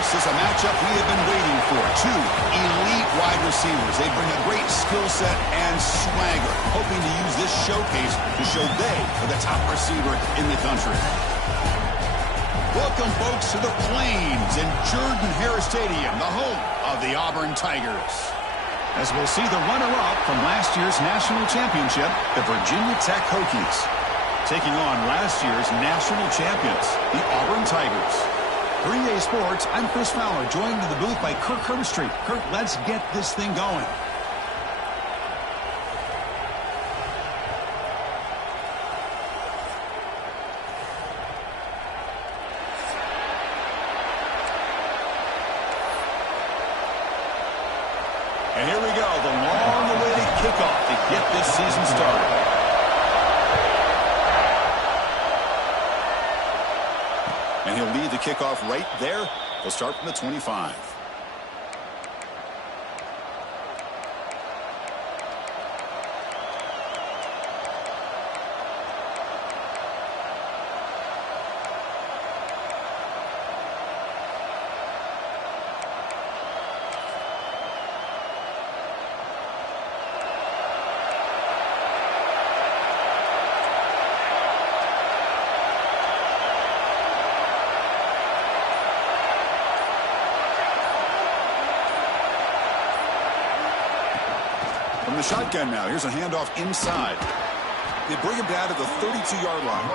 This is a matchup we have been waiting for. Two elite wide receivers. They bring a great skill set and swagger, hoping to use this showcase to show they are the top receiver in the country. Welcome, folks, to the Plains in Jordan-Hare Stadium, the home of the Auburn Tigers. As we'll see the runner-up from last year's national championship, the Virginia Tech Hokies, taking on last year's national champions, the Auburn Tigers. For EA Sports, I'm Chris Fowler, joined in the booth by Kirk Herbstreit. Kirk, let's get this thing going. And here we go, the long-awaited kickoff to get this season started. And he'll lead the kickoff right there. He'll start from the 25. From the shotgun now, here's a handoff inside. They bring him down to the 32-yard line.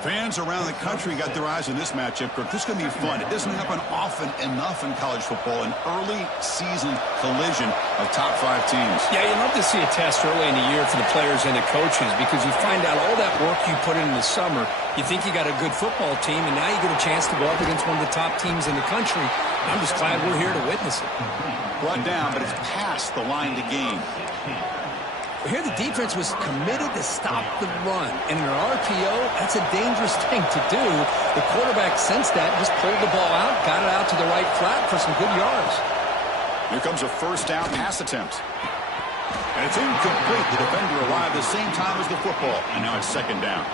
Fans around the country got their eyes on this matchup, Kirk. This is going to be fun. It doesn't happen often enough in college football, an early season collision of top 5 teams. Yeah, you'd love to see a test early in the year for the players and the coaches because you find out all that work you put in the summer. You think you got a good football team, and now you get a chance to go up against one of the top teams in the country. I'm just glad we're here to witness it. Brought down, but it's past the line to gain. Here the defense was committed to stop the run. And in an RPO, that's a dangerous thing to do. The quarterback sensed that, just pulled the ball out, got it out to the right flat for some good yards. Here comes a first down pass attempt. And it's incomplete. The defender arrived the same time as the football. And now it's second down.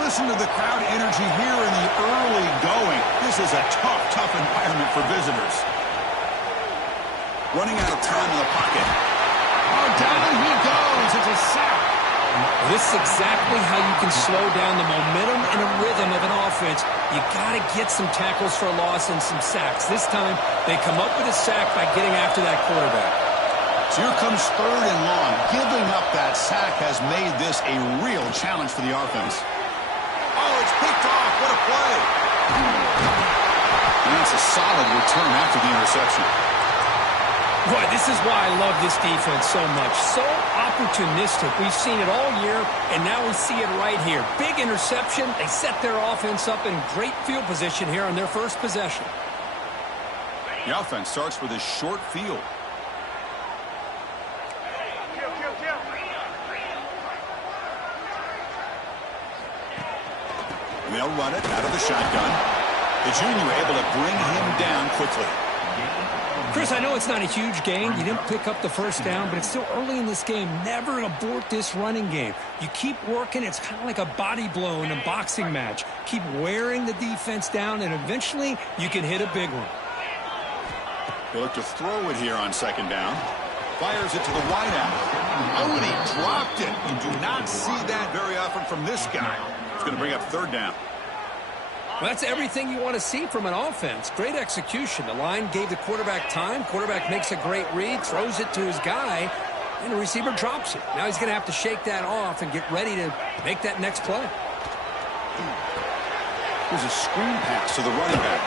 Listen to the crowd energy here in the early going. This is a tough environment for visitors. Running out of time in the pocket. Oh, down he goes. It's a sack. This is exactly how you can slow down the momentum and a rhythm of an offense. You got to get some tackles for a loss and some sacks. This time, they come up with a sack by getting after that quarterback. So here comes third and long. Giving up that sack has made this a real challenge for the offense. Oh, it's picked off. What a play. And that's a solid return after the interception. Boy, this is why I love this defense so much. So opportunistic. We've seen it all year, and now we see it right here. Big interception. They set their offense up in great field position here on their first possession. The offense starts with a short field. And they'll run it out of the shotgun. The junior able to bring him down quickly. Chris, I know it's not a huge gain. You didn't pick up the first down, but it's still early in this game. Never abort this running game. You keep working. It's kind of like a body blow in a boxing match. Keep wearing the defense down, and eventually you can hit a big one. They look to throw it here on second down. Fires it to the wideout. Oh, and he dropped it. You do not see that very often from this guy. It's going to bring up third down. Well, that's everything you want to see from an offense. Great execution. The line gave the quarterback time. Quarterback makes a great read, throws it to his guy, and the receiver drops it. Now he's going to have to shake that off and get ready to make that next play. Here's a screen pass to the running back.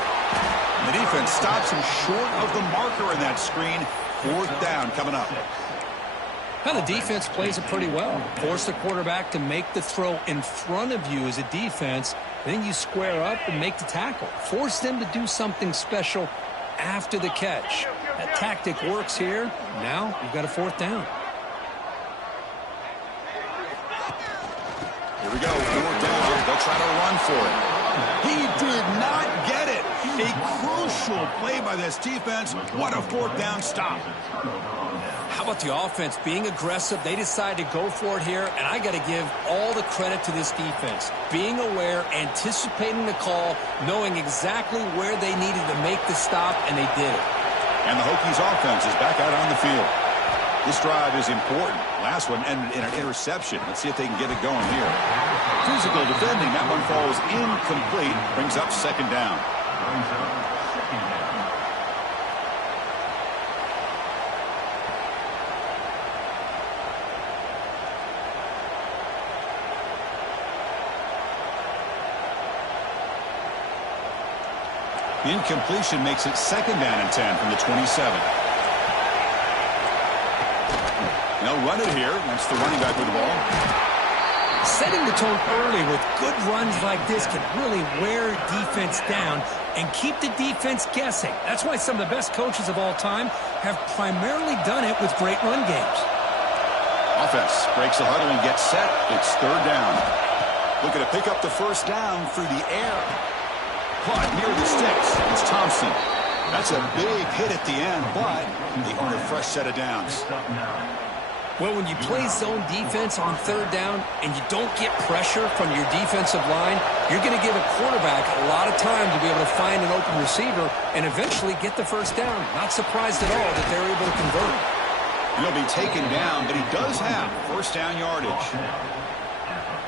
And the defense stops him short of the marker in that screen. Fourth down coming up. Well, the defense plays it pretty well. Force the quarterback to make the throw in front of you as a defense. Then you square up and make the tackle. Force them to do something special after the catch. That tactic works here. Now you've got a fourth down. Here we go. Fourth down. They'll try to run for it. He did not get it. A crucial play by this defense. What a fourth down stop. How about the offense being aggressive? They decide to go for it here, and I got to give all the credit to this defense. Being aware, anticipating the call, knowing exactly where they needed to make the stop, and they did it. And the Hokies offense is back out on the field. This drive is important. Last one ended in an interception. Let's see if they can get it going here. Physical defending. That one falls incomplete. Brings up second down. The incompletion makes it second down and 10 from the 27. They'll run it here. That's the running back with the ball. Setting the tone early with good runs like this can really wear defense down and keep the defense guessing. That's why some of the best coaches of all time have primarily done it with great run games. Offense breaks the huddle and gets set. It's third down. Looking to pick up the first down through the air. Caught near the sticks. It's Thompson. That's a big hit at the end, but they earn a fresh set of downs. Well, when you play zone defense on third down and you don't get pressure from your defensive line, you're going to give a quarterback a lot of time to be able to find an open receiver and eventually get the first down. Not surprised at all that they're able to convert. He'll be taken down, but he does have first down yardage.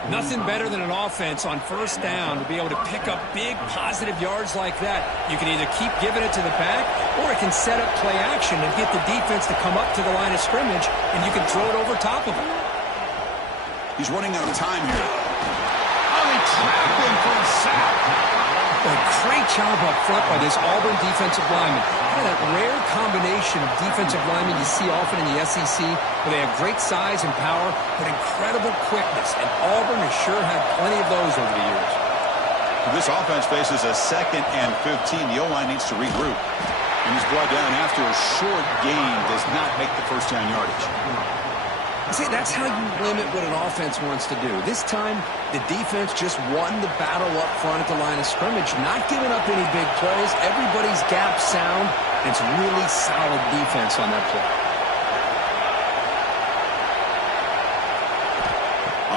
Nothing better than an offense on first down to be able to pick up big positive yards like that. You can either keep giving it to the back, or it can set up play action and get the defense to come up to the line of scrimmage, and you can throw it over top of them. He's running out of time here. Oh, they trap him for a sack. A great job up front by this Auburn defensive lineman. Kind of that rare combination of defensive linemen you see often in the SEC, where they have great size and power, but incredible quickness. And Auburn has sure had plenty of those over the years. This offense faces a 2nd and 15. The O-line needs to regroup. And he's brought down after a short gain. Does not make the first down yardage. See, that's how you limit what an offense wants to do. This time, the defense just won the battle up front at the line of scrimmage, not giving up any big plays. Everybody's gap sound. It's really solid defense on that play.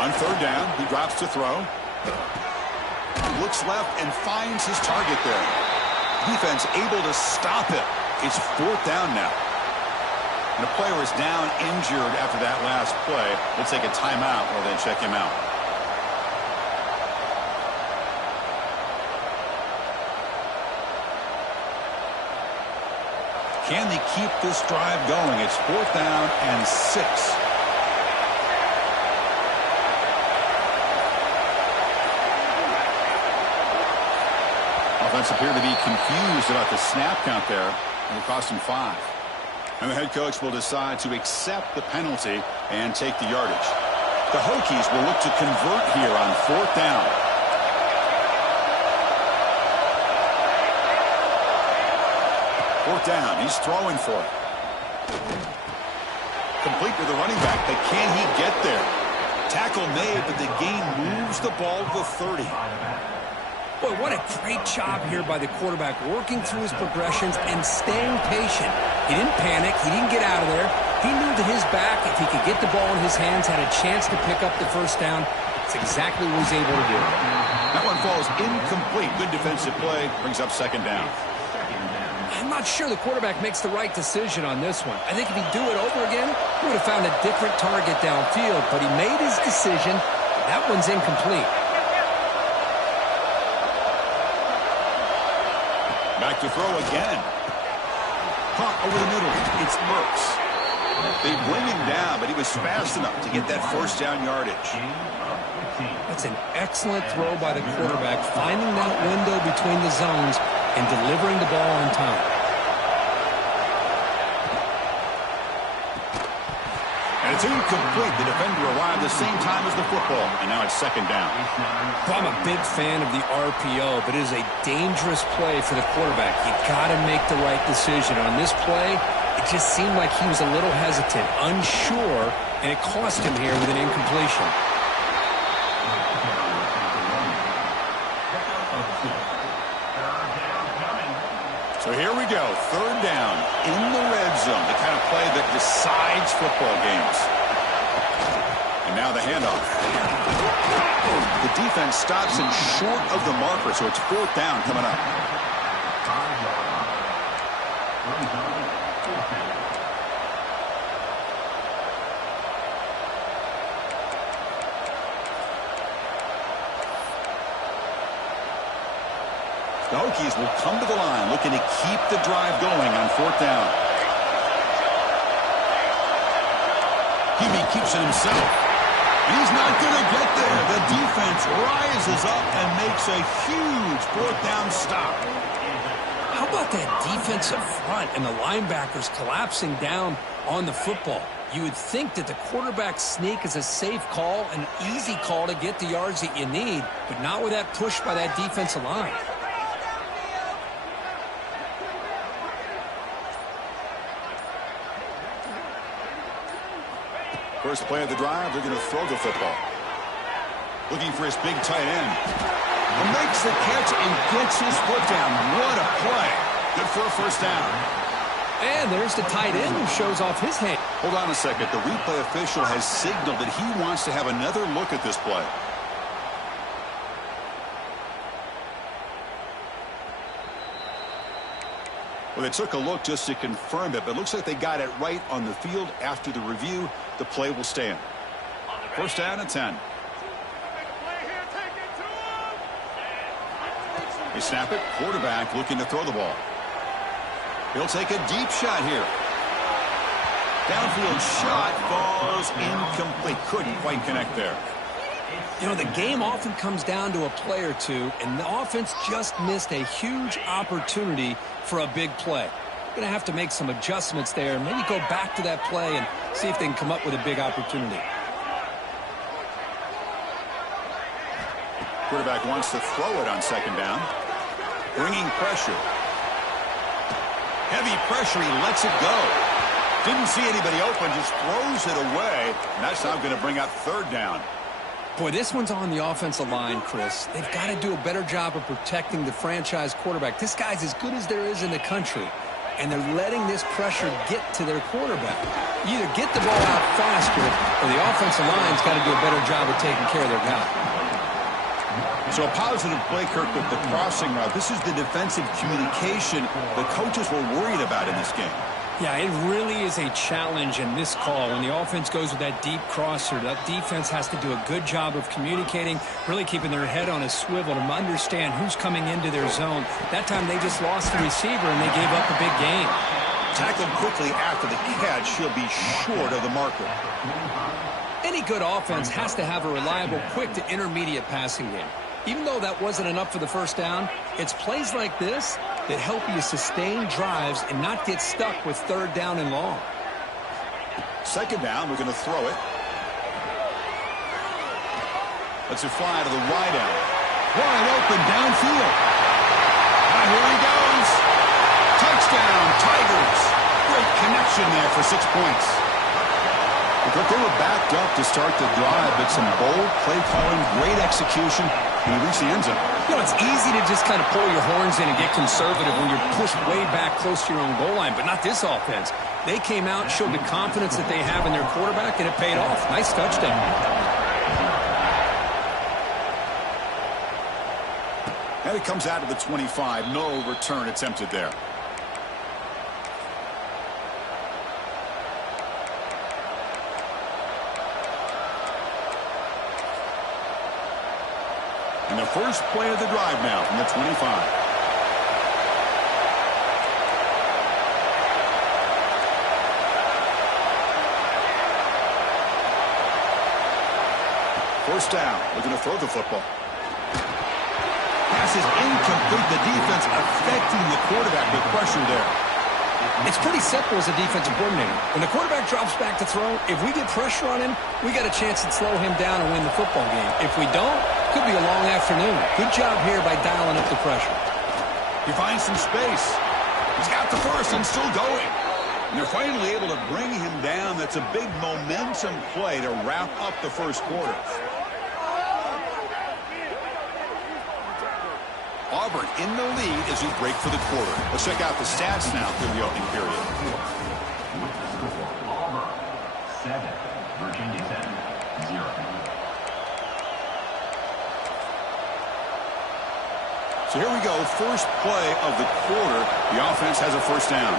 On third down, he drops to throw. Looks left and finds his target there. Defense able to stop it. It's fourth down now. And the player is down injured after that last play. We'll take a timeout or then check him out. Can they keep this drive going? It's fourth down and 6. Offense appeared to be confused about the snap count there, and it cost him 5. And the head coach will decide to accept the penalty and take the yardage. The Hokies will look to convert here on fourth down. Fourth down. He's throwing for it. Complete with the running back, but can he get there? Tackle made, but the gain moves the ball to the 30. Boy, what a great job here by the quarterback, working through his progressions and staying patient. He didn't panic. He didn't get out of there. He knew that his back, if he could get the ball in his hands, had a chance to pick up the first down. It's exactly what he's able to do. That one falls incomplete. Good defensive play. Brings up second down. I'm not sure the quarterback makes the right decision on this one. I think if he'd do it over again, he would have found a different target downfield. But he made his decision. That one's incomplete. Back to throw again. Caught over the middle. It's Burks. They bring him down, but he was fast enough to get that first down yardage. That's an excellent throw by the quarterback, finding that window between the zones and delivering the ball on time. And it's incomplete. The defender arrived the same time as the football, and now it's second down. Well, I'm a big fan of the RPO, but it is a dangerous play for the quarterback. You got to make the right decision. On this play, it just seemed like he was a little hesitant, unsure, and it cost him here with an incompletion. So here we go, third down in the red zone, the kind of play that decides football games. And now the handoff. The defense stops him short of the marker, so it's fourth down coming up. The Hokies will come to the line looking to keep the drive going on fourth down. He keeps it himself. He's not going to get there. The defense rises up and makes a huge fourth down stop. How about that defensive front and the linebackers collapsing down on the football? You would think that the quarterback sneak is a safe call, an easy call to get the yards that you need, but not with that push by that defensive line. First play of the drive, they're going to throw the football. Looking for his big tight end. He makes the catch and gets his foot down. What a play. Good for a first down. And there's the tight end who shows off his hand. Hold on a second. The replay official has signaled that he wants to have another look at this play. Well, they took a look just to confirm it, but it looks like they got it right on the field. After the review, the play will stand. First down and 10. They snap it. Quarterback looking to throw the ball. He'll take a deep shot here. Downfield shot falls incomplete. Couldn't quite connect there. You know, the game often comes down to a play or two, and the offense just missed a huge opportunity for a big play. Going to have to make some adjustments there, and maybe go back to that play and see if they can come up with a big opportunity. Quarterback wants to throw it on second down. Bringing pressure. Heavy pressure, he lets it go. Didn't see anybody open, just throws it away. And that's now going to bring up third down. Boy, this one's on the offensive line, Chris. They've got to do a better job of protecting the franchise quarterback. This guy's as good as there is in the country, and they're letting this pressure get to their quarterback. You either get the ball out faster, or the offensive line's got to do a better job of taking care of their guy. So a positive play, Kirk, with the crossing route. This is the defensive communication the coaches were worried about in this game. Yeah, it really is a challenge in this call. When the offense goes with that deep crosser, that defense has to do a good job of communicating, really keeping their head on a swivel to understand who's coming into their zone. That time they just lost the receiver and they gave up a big gain. Tackled quickly after the catch, he'll be short of the marker. Any good offense has to have a reliable, quick to intermediate passing game. Even though that wasn't enough for the first down, it's plays like this that help you sustain drives and not get stuck with third down and long. Second down, we're going to throw it. Lets it fly to the wide out. Wide open downfield. Now here he goes. Touchdown, Tigers. Great connection there for 6 points. But they were backed up to start the drive, but some bold play calling, great execution, and he reached the end zone. You know, it's easy to just kind of pull your horns in and get conservative when you're pushed way back close to your own goal line, but not this offense. They came out, showed the confidence that they have in their quarterback, and it paid off. Nice touchdown. And it comes out of the 25. No return attempted there. And the first play of the drive now from the 25. First down. Looking to throw the football. Pass is incomplete. The defense affecting the quarterback with pressure there. It's pretty simple as a defensive coordinator. When the quarterback drops back to throw, if we get pressure on him, we got a chance to slow him down and win the football game. If we don't, could be a long afternoon. Good job here by dialing up the pressure. He finds some space. He's got the first and still going. And they're finally able to bring him down. That's a big momentum play to wrap up the first quarter. Auburn in the lead as we break for the quarter. Let's check out the stats now through the opening period. Auburn 7, Virginia 0. So here we go, first play of the quarter. The offense has a first down.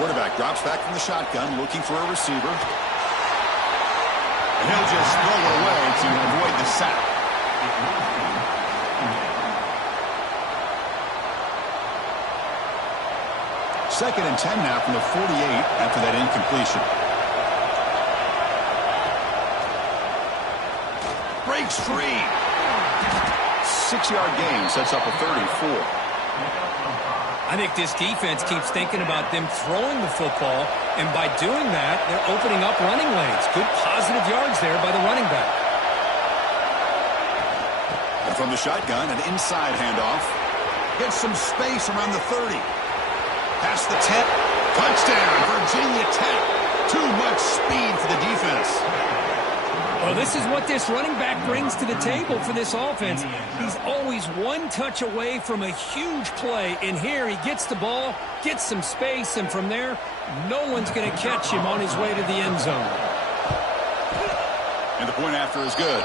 Quarterback drops back from the shotgun, looking for a receiver. And he'll just throw it away to avoid the sack. Second and 10 now from the 48 after that incompletion. Breaks free. 6-yard gain sets up a 34. I think this defense keeps thinking about them throwing the football, and by doing that, they're opening up running lanes. Good positive yards there by the running back. And from the shotgun, an inside handoff. Gets some space around the 30. Past the 10. Touchdown, Virginia Tech. Too much speed for the defense. Well, this is what this running back brings to the table for this offense. He's always one touch away from a huge play. And here he gets the ball, gets some space, and from there, no one's going to catch him on his way to the end zone. And the point after is good.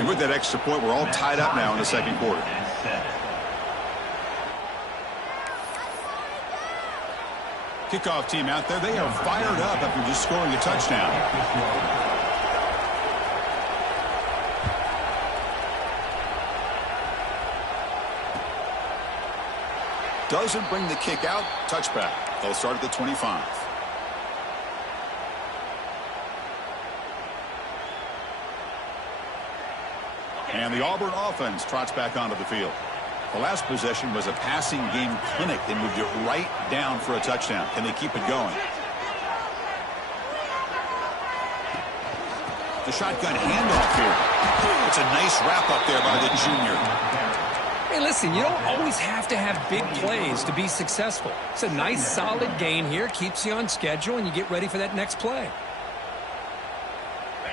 And with that extra point, we're all tied up now in the second quarter. Kickoff team out there, they are fired up after just scoring a touchdown. Doesn't bring the kick out. Touchback. They'll start at the 25. And the Auburn offense trots back onto the field. The last possession was a passing game clinic. They moved it right down for a touchdown. Can they keep it going? The shotgun handoff here. It's a nice wrap up there by the junior. Hey, listen, you don't always have to have big plays to be successful. It's a nice, solid gain here. Keeps you on schedule, and you get ready for that next play.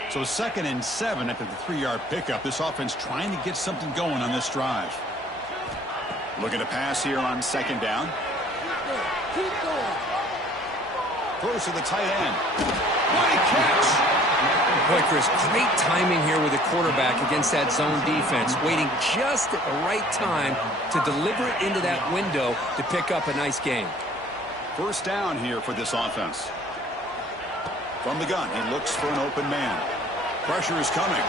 So 2nd and 7 after the 3-yard pickup. This offense trying to get something going on this drive. Looking to pass here on 2nd down. Throws to the tight end. What a catch! Boy, Chris, great timing here with the quarterback against that zone defense, waiting just at the right time to deliver it into that window to pick up a nice gain. First down here for this offense. From the gun, he looks for an open man. Pressure is coming.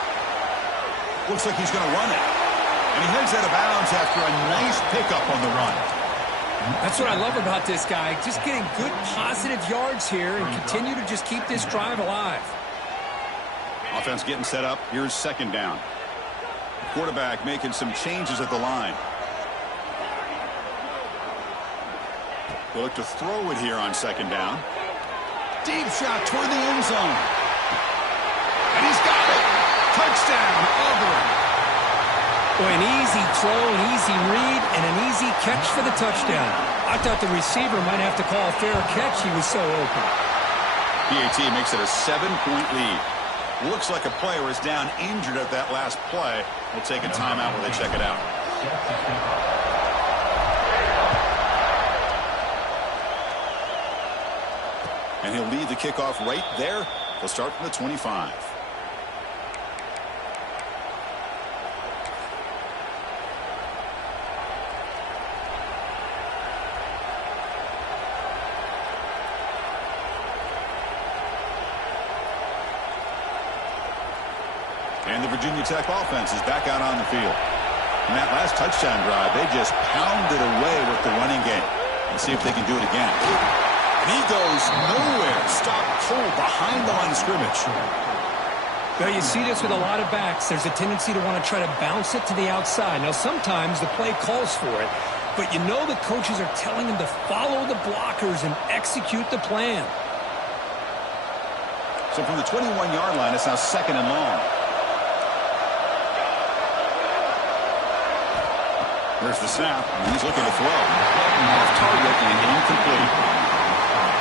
Looks like he's going to run it. And he heads out of bounds after a nice pickup on the run. That's what I love about this guy. Just getting good positive yards here and continue to just keep this drive alive. Offense getting set up. Here's 2nd down. Quarterback making some changes at the line. They'll look to throw it here on 2nd down. Deep shot toward the end zone. And he's got it. Touchdown, Auburn. Boy, an easy throw, an easy read, and an easy catch for the touchdown. I thought the receiver might have to call a fair catch. He was so open. PAT makes it a 7-point lead. Looks like a player is down injured at that last play. We'll take a timeout while they check it out. And he'll lead the kickoff right there. They'll start from the 25. And the Virginia Tech offense is back out on the field. In that last touchdown drive, they just pounded away with the running game. Let's see if they can do it again. And he goes nowhere. Stop cold behind the line of scrimmage. Well, you see this with a lot of backs. There's a tendency to want to try to bounce it to the outside. Now, sometimes the play calls for it, but you know the coaches are telling them to follow the blockers and execute the plan. So from the 21-yard line, it's now 2nd and long. There's the snap, and he's looking to throw. Off target and incomplete.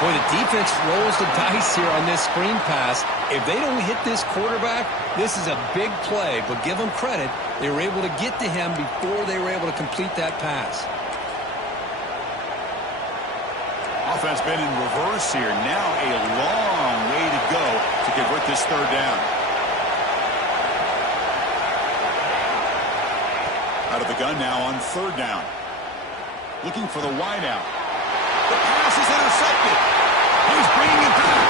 Boy, the defense rolls the dice here on this screen pass. If they don't hit this quarterback, this is a big play. But give them credit, they were able to get to him before they were able to complete that pass. Offense been in reverse here. Now a long way to go to convert this third down. Out of the gun now on third down. Looking for the wideout. The pass is intercepted. He's bringing it back.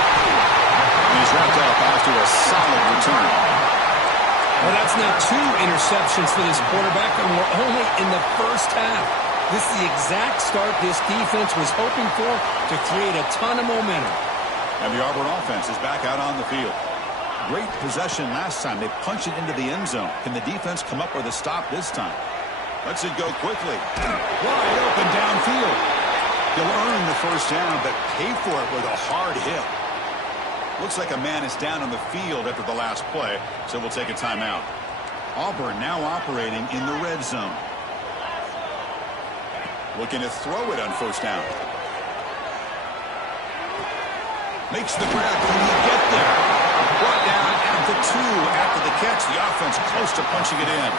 And he's wrapped up after a solid return. Well, that's now 2 interceptions for this quarterback, and we're only in the first half. This is the exact start this defense was hoping for to create a ton of momentum. And the Auburn offense is back out on the field. Great possession last time. They punched it into the end zone. Can the defense come up with a stop this time? Lets it go quickly. Wide open downfield. He'll earn the first down, but pay for it with a hard hit. Looks like a man is down on the field after the last play, so we'll take a timeout. Auburn now operating in the red zone. Looking to throw it on first down. Makes the grab. Can he get there? Brought down at the 2 after the catch. The offense close to punching it in.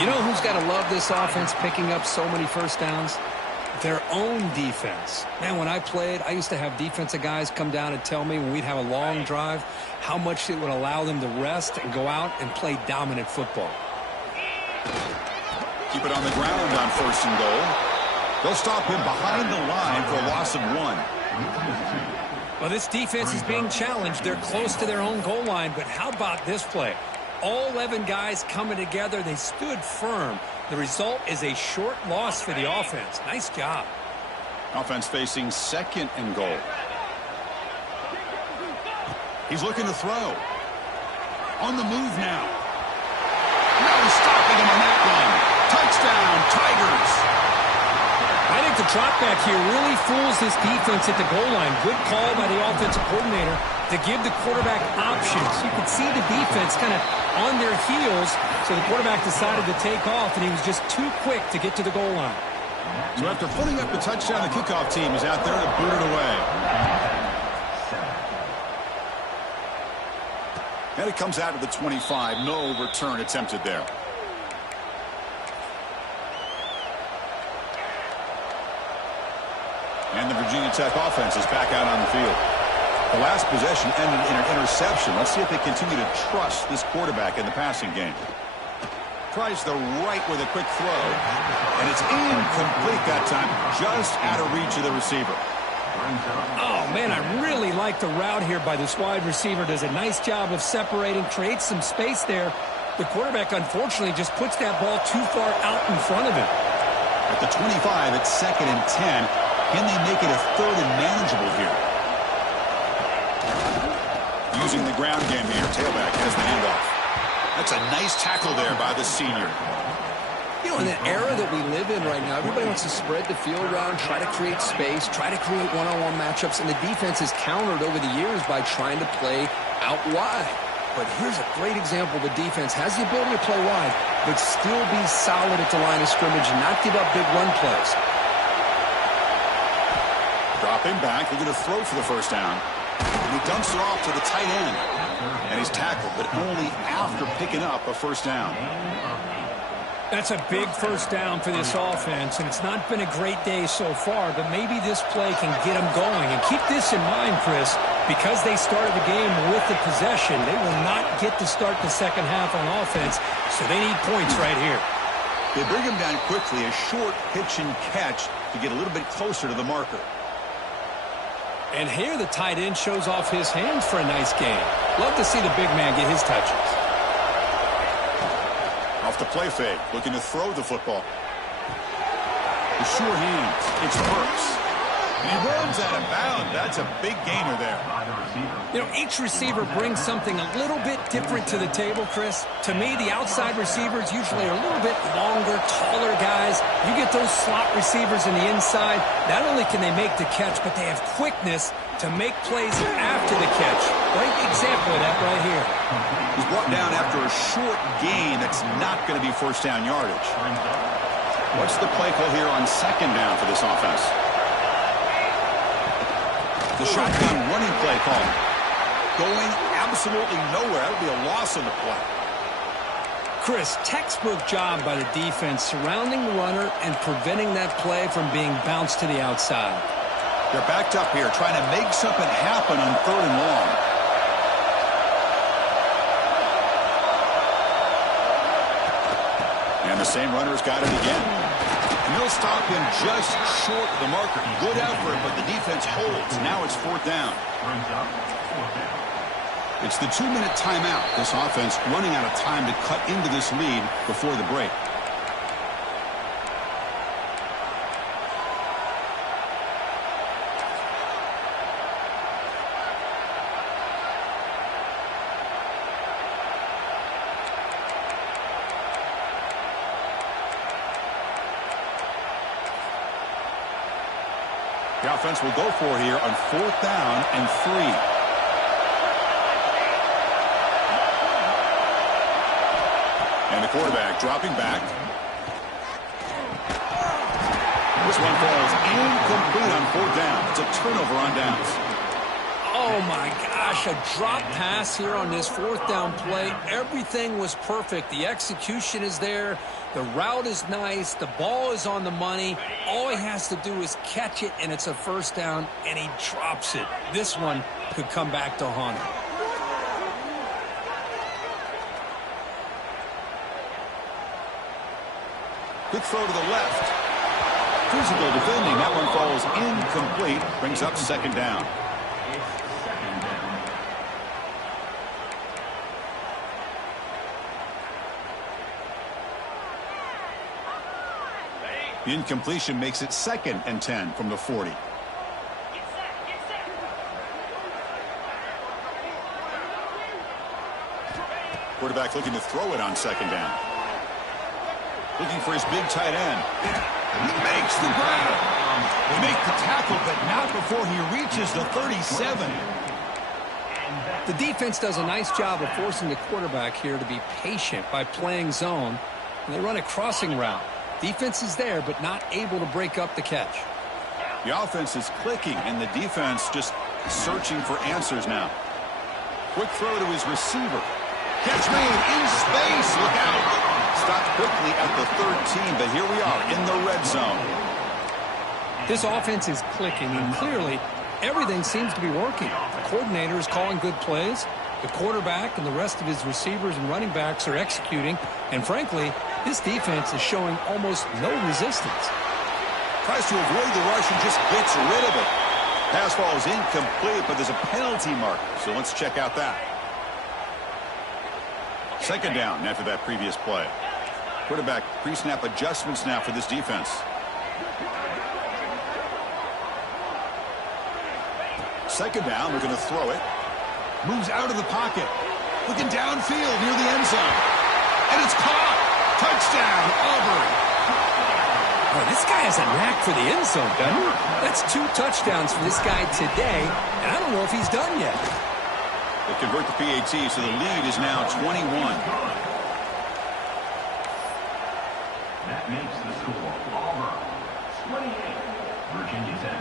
You know who's got to love this offense picking up so many first downs? Their own defense. Man, when I played, I used to have defensive guys come down and tell me when we'd have a long drive how much it would allow them to rest and go out and play dominant football. Keep it on the ground on first and goal. They'll stop him behind the line for a loss of 1. Well, this defense is being challenged. They're close to their own goal line, but how about this play? All 11 guys coming together. They stood firm. The result is a short loss for the offense. Nice job. Offense facing second and goal. He's looking to throw. On the move now. No stopping him on that one. Touchdown, Tigers. I think the drop back here really fools this defense at the goal line. Good call by the offensive coordinator to give the quarterback options. You could see the defense kind of on their heels, so the quarterback decided to take off, and he was just too quick to get to the goal line. So after putting up the touchdown, the kickoff team is out there to boot it away. And it comes out of the 25. No return attempted there. And the Virginia Tech offense is back out on the field. The last possession ended in an interception. Let's see if they continue to trust this quarterback in the passing game. Tries the right with a quick throw. And it's incomplete that time, just out of reach of the receiver. Oh, man, I really like the route here by this wide receiver. Does a nice job of separating, creates some space there. The quarterback, unfortunately, just puts that ball too far out in front of him. At the 25, it's 2nd and 10. Can they make it a 3rd and manageable here? Using the ground game here. Tailback has the handoff. That's a nice tackle there by the senior. You know, in the era that we live in right now, everybody wants to spread the field around, try to create space, try to create one-on-one matchups, and the defense has countered over the years by trying to play out wide. But here's a great example. The defense has the ability to play wide, but still be solid at the line of scrimmage and not give up big run plays. Dropping back, they're going to throw for the first down. And he dumps it off to the tight end. And he's tackled, but only after picking up a first down. That's a big first down for this offense, and it's not been a great day so far, but maybe this play can get them going. And keep this in mind, Chris, because they started the game with the possession, they will not get to start the second half on offense, so they need points right here. They bring him down quickly, a short pitch and catch to get a little bit closer to the marker. And here the tight end shows off his hands for a nice game. Love to see the big man get his touches. Off the play fake, looking to throw the football. The sure hands, it's Burks. And he runs out of bounds. That's a big gainer there. You know, each receiver brings something a little bit different to the table, Chris. To me, the outside receivers usually are a little bit longer, taller guys. You get those slot receivers in the inside, not only can they make the catch, but they have quickness to make plays after the catch. Great example of that right here. He's brought down after a short gain that's not going to be first down yardage. What's the play call here on second down for this offense? The shotgun running play call. Going absolutely nowhere. That would be a loss on the play. Chris, textbook job by the defense surrounding the runner and preventing that play from being bounced to the outside. They're backed up here trying to make something happen on 3rd and long. And the same runner's got it again. And they'll stop him just short of the marker. Good effort, but the defense holds. Now it's 4th down. It's the 2-minute timeout. This offense running out of time to cut into this lead before the break. The offense will go for here on 4th down and 3. And the quarterback dropping back. This one falls incomplete on 4th down. It's a turnover on downs. Oh, my gosh, a drop pass here on this 4th down play. Everything was perfect. The execution is there. The route is nice. The ball is on the money. All he has to do is catch it, and it's a 1st down, and he drops it. This one could come back to haunt him. Good throw to the left. Physical defending. That one falls incomplete. Brings up 2nd down. The incompletion makes it 2nd and 10 from the 40. Quarterback looking to throw it on 2nd down. Looking for his big tight end. He makes the grab. They make the tackle, but not before he reaches the 37. The defense does a nice job of forcing the quarterback here to be patient by playing zone. And they run a crossing route. Defense is there, but not able to break up the catch. The offense is clicking, and the defense just searching for answers now. Quick throw to his receiver. Catch made in space. Look out. Stopped quickly at the 13, but here we are in the red zone. This offense is clicking, and clearly everything seems to be working. The coordinator is calling good plays. The quarterback and the rest of his receivers and running backs are executing. And frankly, this defense is showing almost no resistance. Tries to avoid the rush and just gets rid of it. Pass ball is incomplete, but there's a penalty mark. So let's check out that. 2nd down after that previous play. Quarterback pre-snap adjustments now for this defense. 2nd down, we're going to throw it. Moves out of the pocket. Looking downfield near the end zone. And it's caught. Touchdown, Auburn. Oh, this guy has a knack for the end zone, doesn't he? That's 2 touchdowns for this guy today, and I don't know if he's done yet. They convert the PAT, so the lead is now 21. That makes the score Auburn 28, Virginia Tech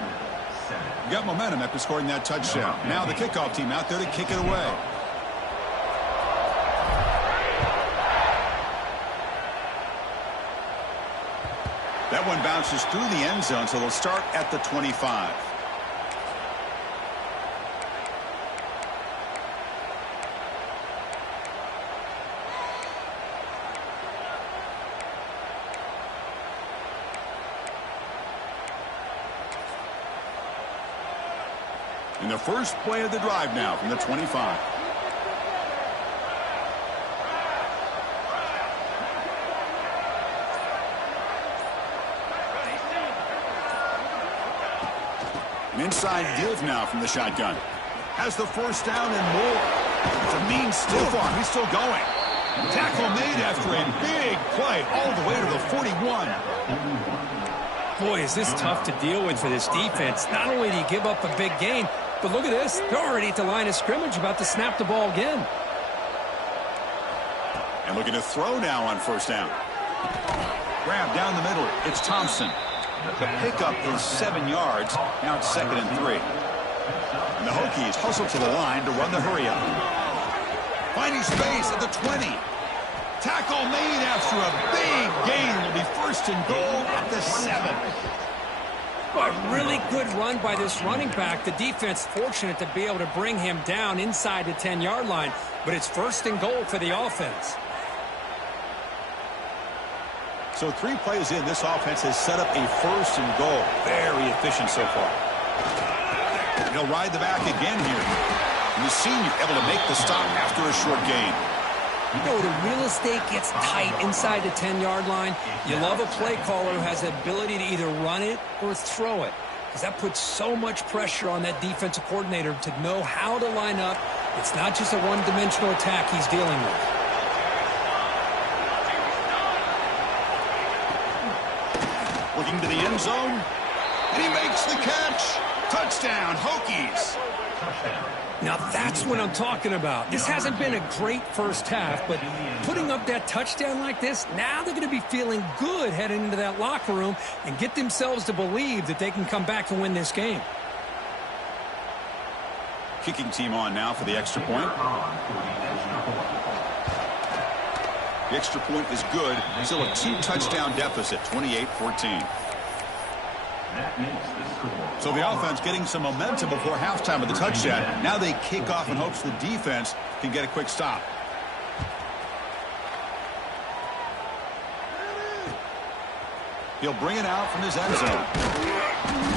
7. Got momentum after scoring that touchdown. Now the kickoff team out there to kick it away. That one bounces through the end zone, so they'll start at the 25. In the first play of the drive now from the 25. An inside give now from the shotgun. Has the 1st down and more. It's a mean stiff arm. He's still going. Tackle made after a big play all the way to the 41. Boy, is this tough to deal with for this defense. Not only do you give up a big gain, but look at this. They're already at the line of scrimmage, about to snap the ball again. And looking to throw now on 1st down. Grab down the middle. It's Thompson. The pickup is 7 yards. Now it's 2nd and 3. And the Hokies hustle to the line to run the hurry-up. Finding space at the 20. Tackle made after a big gain. Will be first and goal at the 7. A really good run by this running back. The defense fortunate to be able to bring him down inside the 10-yard line. But it's first and goal for the offense. So 3 plays in, this offense has set up a first and goal. Very efficient so far. He'll ride the back again here. And the senior able to make the stop after a short gain. You know, the real estate gets tight inside the 10-yard line. You love a play caller who has the ability to either run it or throw it, because that puts so much pressure on that defensive coordinator to know how to line up. It's not just a one-dimensional attack he's dealing with. Looking to the end zone, and he makes the catch. Touchdown, Hokies. Now that's what I'm talking about. This hasn't been a great first half, but putting up that touchdown like this, now they're going to be feeling good heading into that locker room and get themselves to believe that they can come back and win this game. Kicking team on now for the extra point. The extra point is good. Still a 2-touchdown deficit, 28-14. So the offense getting some momentum before halftime with the touchdown. Now they kick off in hopes the defense can get a quick stop. He'll bring it out from his end zone.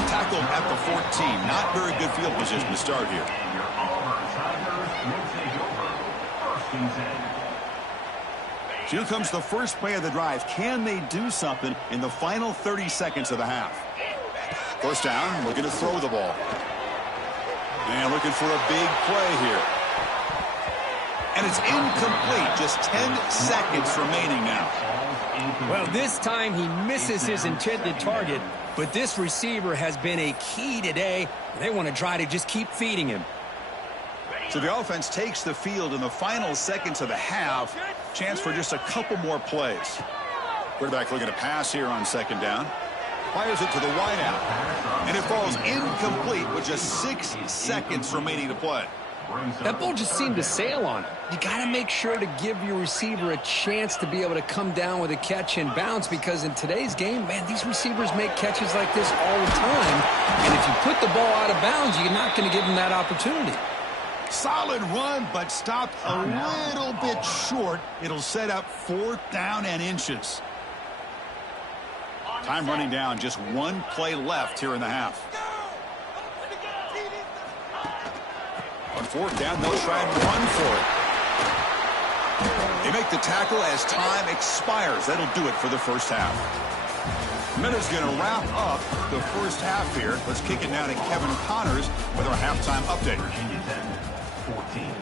Tackled at the 14. Not very good field position to start here. Your Auburn Tigers will take over. First and 10. Here comes the first play of the drive. Can they do something in the final 30 seconds of the half? First down, looking to throw the ball. And looking for a big play here. And it's incomplete. Just 10 seconds remaining now. Well, this time he misses his intended target, but this receiver has been a key today. They want to try to just keep feeding him. So the offense takes the field in the final seconds of the half. Chance for just a couple more plays. Quarterback looking to pass here on second down. Fires it to the wideout. And it falls incomplete with just 6 seconds remaining to play. That ball just seemed to sail on it. You got to make sure to give your receiver a chance to be able to come down with a catch and bounce, because in today's game, man, these receivers make catches like this all the time. And if you put the ball out of bounds, you're not going to give them that opportunity. Solid run, but stopped a little bit short. It'll set up 4th down and inches. Time running down, just 1 play left here in the half. On 4th down, they'll try and run for it. They make the tackle as time expires. That'll do it for the first half. Minutes going to wrap up the first half here. Let's kick it now to Kevin Connors with our halftime update. 14.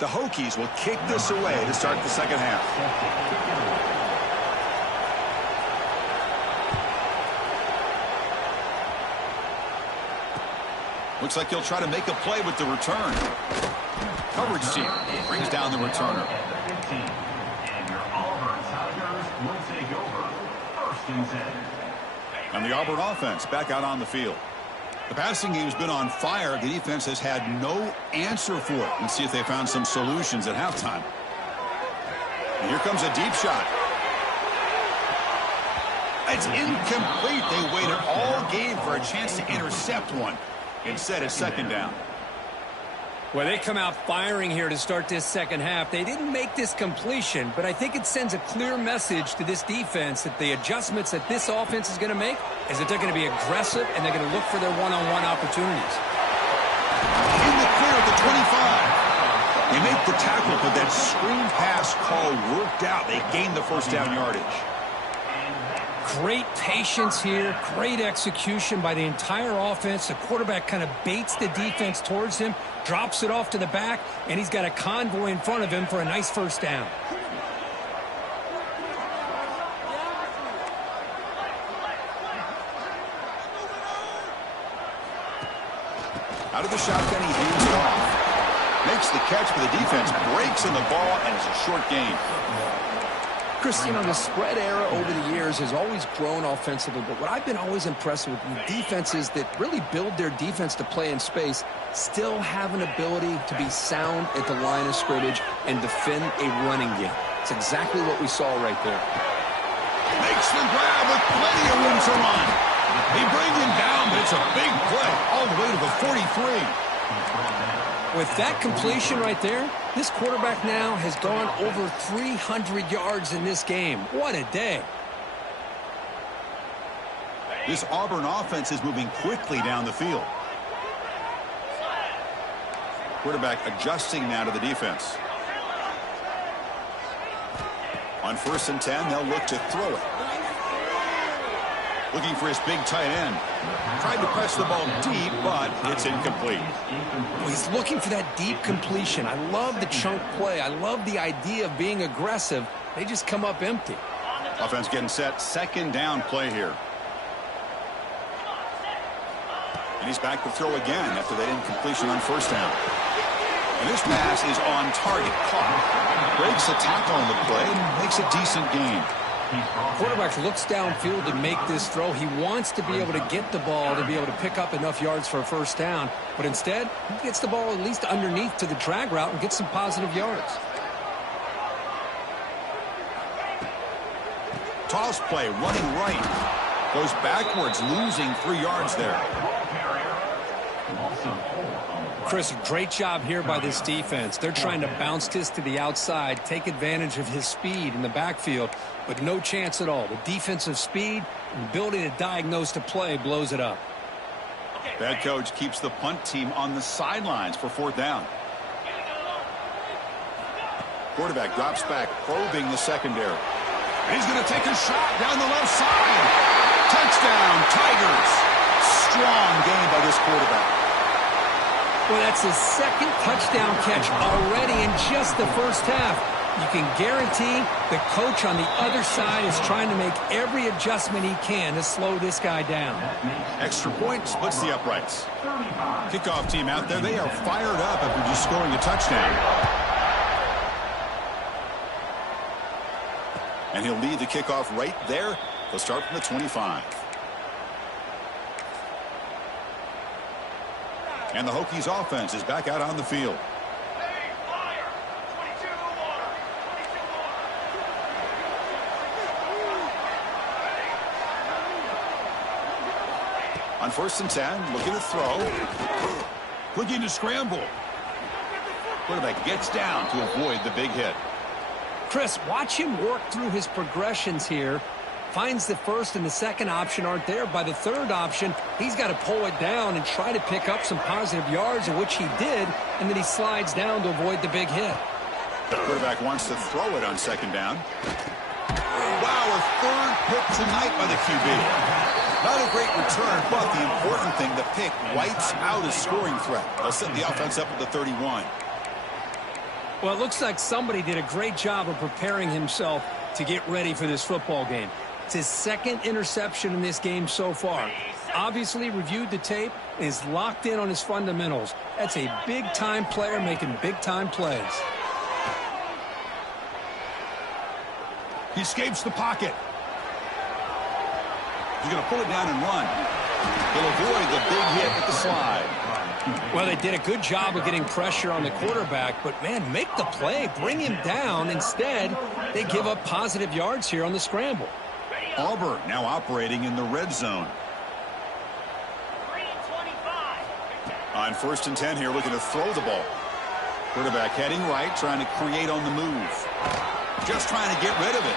The Hokies will kick this away to start the second half. Looks like he'll try to make a play with the return. Coverage team brings down the returner. And your Auburn Tigers will take over. First and 10. And the Auburn offense back out on the field. The passing game's been on fire. The defense has had no answer for it. Let's see if they found some solutions at halftime. And here comes a deep shot. It's incomplete. They waited all game for a chance to intercept one. Instead, it's second down. Well, they come out firing here to start this second half. They didn't make this completion, but I think it sends a clear message to this defense that the adjustments that this offense is going to make is that they're going to be aggressive and they're going to look for their one-on-one opportunities. In the clear at the 25. They make the tackle, but that screen pass call worked out. They gained the first down yardage. Great patience here, great execution by the entire offense. The quarterback kind of baits the defense towards him, drops it off to the back, and he's got a convoy in front of him for a nice first down. Out of the shotgun, he hands it off. Makes the catch, but the defense breaks in the ball, and it's a short gain. Chris, you know, the spread era over the years has always grown offensively, but what I've been always impressed with defenses that really build their defense to play in space still have an ability to be sound at the line of scrimmage and defend a running game. It's exactly what we saw right there. Makes the grab with plenty of room to run. They bring him down, but it's a big play all the way to the 43. With that completion right there, this quarterback now has gone over 300 yards in this game. What a day. This Auburn offense is moving quickly down the field. Quarterback adjusting now to the defense. On 1st and 10, they'll look to throw it. Looking for his big tight end. Tried to press the ball deep, but it's incomplete. Well, he's looking for that deep completion. I love the chunk play. I love the idea of being aggressive. They just come up empty. Offense getting set. 2nd down play here. And he's back to throw again after that incompletion on 1st down. And this pass is on target. Caught. Breaks a tackle on the play and makes a decent gain. Quarterback looks downfield to make this throw. He wants to be able to get the ball to be able to pick up enough yards for a 1st down. But instead, he gets the ball at least underneath to the drag route and gets some positive yards. Toss play, running right. Goes backwards, losing 3 yards there. Chris, great job here by this defense. They're trying to bounce this to the outside, take advantage of his speed in the backfield, but no chance at all. The defensive speed and ability to diagnose the play blows it up. Bad coach keeps the punt team on the sidelines for 4th down. Quarterback drops back, probing the secondary. He's going to take a shot down the left side. Touchdown, Tigers. Strong game by this quarterback. Well, that's his 2nd touchdown catch already in just the 1st half. You can guarantee the coach on the other side is trying to make every adjustment he can to slow this guy down. Extra point splits the uprights. Kickoff team out there, they are fired up after just scoring a touchdown. And he'll lead the kickoff right there. They'll start from the 25. And the Hokies offense is back out on the field. On 1st and 10, looking to throw. Looking to scramble. Quarterback gets down to avoid the big hit. Chris, watch him work through his progressions here. Finds the 1st and the 2nd option aren't there. By the 3rd option, he's got to pull it down and try to pick up some positive yards, of which he did, and then he slides down to avoid the big hit. The quarterback wants to throw it on 2nd down. Wow, a 3rd pick tonight by the QB. Not a great return, but the important thing, the pick wipes out a scoring threat. They'll set the offense up at the 31. Well, it looks like somebody did a great job of preparing himself to get ready for this football game. It's his 2nd interception in this game so far. Obviously reviewed the tape and is locked in on his fundamentals. That's a big-time player making big-time plays. He escapes the pocket. He's going to pull it down and run. He'll avoid the big hit with the slide. Well, they did a good job of getting pressure on the quarterback, but, man, make the play, bring him down. Instead, they give up positive yards here on the scramble. Auburn now operating in the red zone. On 1st and 10 here, looking to throw the ball. Quarterback heading right, trying to create on the move. Just trying to get rid of it.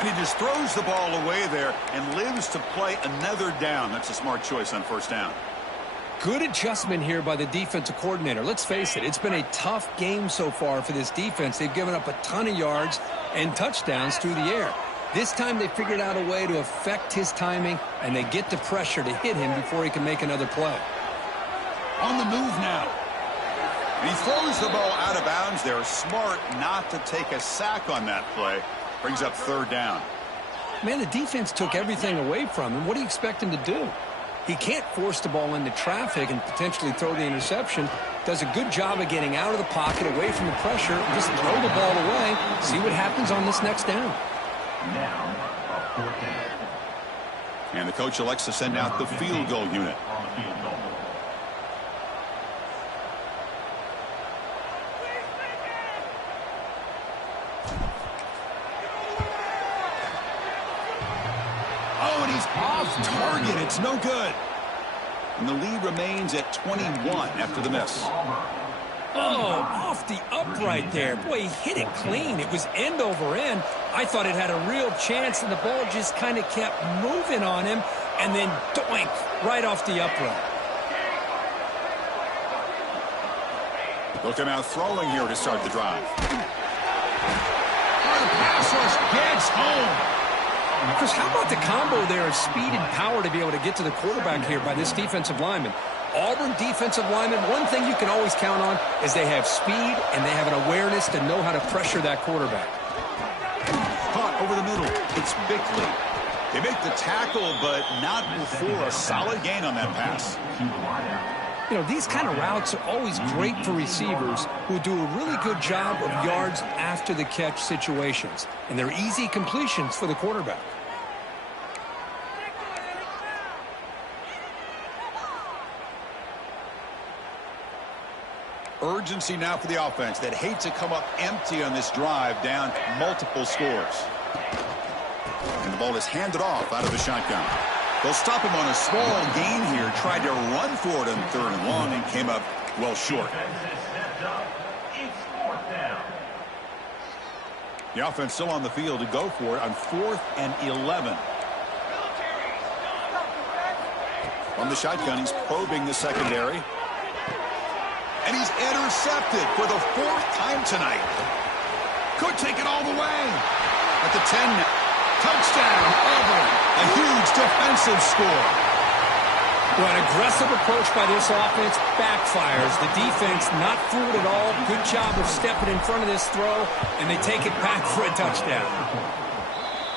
And he just throws the ball away there and lives to play another down. That's a smart choice on 1st down. Good adjustment here by the defensive coordinator. Let's face it, it's been a tough game so far for this defense. They've given up a ton of yards and touchdowns through the air. This time they figured out a way to affect his timing, and they get the pressure to hit him before he can make another play. On the move now. And he throws the ball out of bounds there. Smart not to take a sack on that play. Brings up 3rd down. Man, the defense took everything away from him. What do you expect him to do? He can't force the ball into traffic and potentially throw the interception. Does a good job of getting out of the pocket, away from the pressure, and just throw the ball away, see what happens on this next down. Now, a 4th down. And the coach elects to send out the field goal unit. On the field goal. Oh, and he's off target. It's no good. And the lead remains at 21 after the miss. Oh, off the upright there. Boy, he hit it clean. It was end over end. I thought it had a real chance, and the ball just kind of kept moving on him, and then doink, right off the upright. Look him out throwing here to start the drive. Oh, the pass rush gets home. Chris, how about the combo there of speed and power to be able to get to the quarterback here by this defensive lineman? Auburn defensive lineman, one thing you can always count on is they have speed and they have an awareness to know how to pressure that quarterback. Caught over the middle. It's Bickley. They make the tackle, but not before a solid gain on that pass. You know, these kind of routes are always great for receivers who do a really good job of yards after the catch situations. And they're easy completions for the quarterback. Urgency now for the offense that hate to come up empty on this drive, down multiple scores. And the ball is handed off out of the shotgun. They'll stop him on a small gain here. Tried to run for it on 3rd and long and came up well short. It's 4th down. The offense still on the field to go for it on 4th and 11. From the shotgun, he's probing the secondary. And he's intercepted for the 4th time tonight. Could take it all the way. At the 10 now. Touchdown, Auburn. A huge defensive score. Well, an aggressive approach by this offense backfires. The defense not fooled at all. Good job of stepping in front of this throw, and they take it back for a touchdown.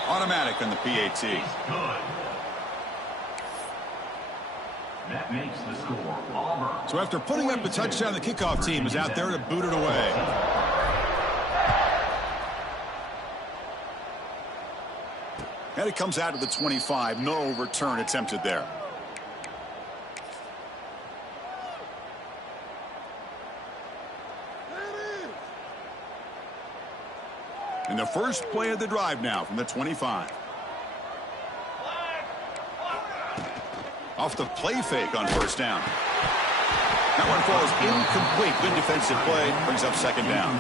Automatic on the PAT. Good. That makes the score Auburn. So after putting up a touchdown, the kickoff team is out there to boot it away. And it comes out to the 25. No return attempted there. And the first play of the drive now from the 25. Off the play fake on 1st down. That one falls incomplete. Good defensive play. Brings up 2nd down.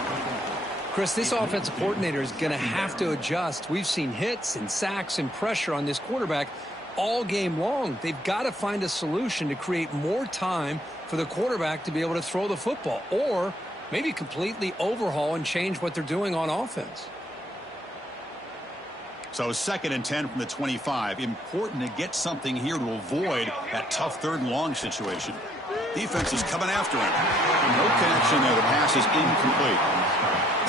Chris, this offensive coordinator is going to have to adjust. We've seen hits and sacks and pressure on this quarterback all game long. They've got to find a solution to create more time for the quarterback to be able to throw the football, or maybe completely overhaul and change what they're doing on offense. So 2nd and 10 from the 25. Important to get something here to avoid that tough 3rd and long situation. Defense is coming after him. No connection there. The pass is incomplete.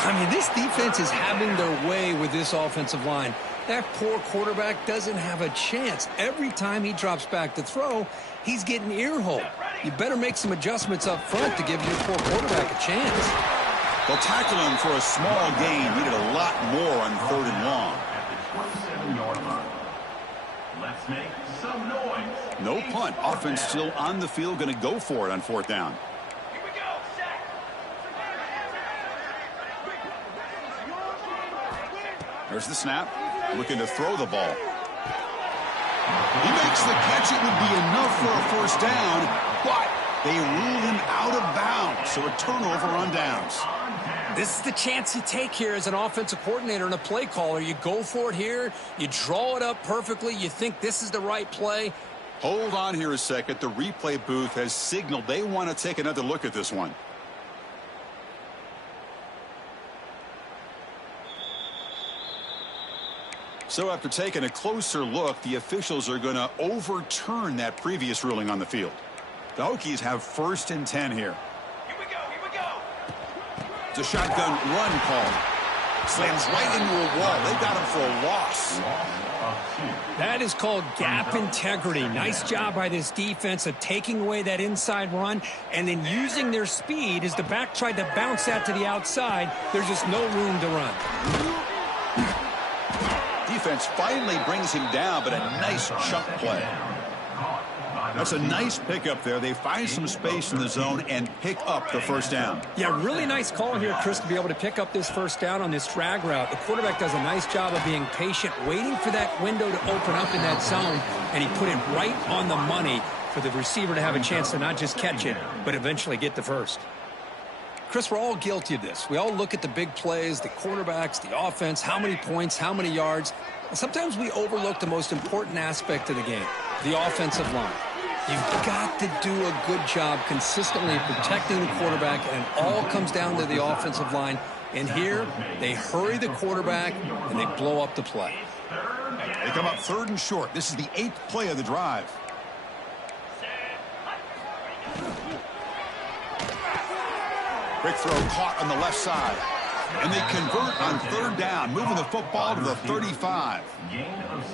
I mean, this defense is having their way with this offensive line. That poor quarterback doesn't have a chance. Every time he drops back to throw, he's getting ear-hole. You better make some adjustments up front to give your poor quarterback a chance. They'll tackle him for a small gain. Needed a lot more on 3rd and long. At the 27-yard line. Let's make some noise. No punt. Offense still on the field. Going to go for it on 4th down. There's the snap. Looking to throw the ball. He makes the catch. It would be enough for a 1st down, but they ruled him out of bounds. So a turnover on downs. This is the chance you take here as an offensive coordinator and a play caller. You go for it here. You draw it up perfectly. You think this is the right play. Hold on here a second. The replay booth has signaled they want to take another look at this one. So after taking a closer look, the officials are going to overturn that previous ruling on the field. The Hokies have 1st and 10 here. Here we go. It's a shotgun run call. Slams right into a wall. They got him for a loss. That is called gap integrity. Nice job by this defense of taking away that inside run and then using their speed as the back tried to bounce that to the outside. There's just no room to run. defense finally brings him down, but a nice chunk play. That's a nice pickup there. They find some space in the zone and pick up the first down. Yeah, really nice call here, Chris, to be able to pick up this first down on this drag route. The quarterback does a nice job of being patient, waiting for that window to open up in that zone, and he put it right on the money for the receiver to have a chance to not just catch it, but eventually get the first. Chris, we're all guilty of this. We all look at the big plays, the quarterbacks, the offense, how many points, how many yards. And sometimes we overlook the most important aspect of the game, the offensive line. You've got to do a good job consistently protecting the quarterback, and it all comes down to the offensive line. And here, they hurry the quarterback, and they blow up the play. They come up 3rd and short. This is the 8th play of the drive. Quick throw caught on the left side. And they convert on 3rd down, moving the football to the 35.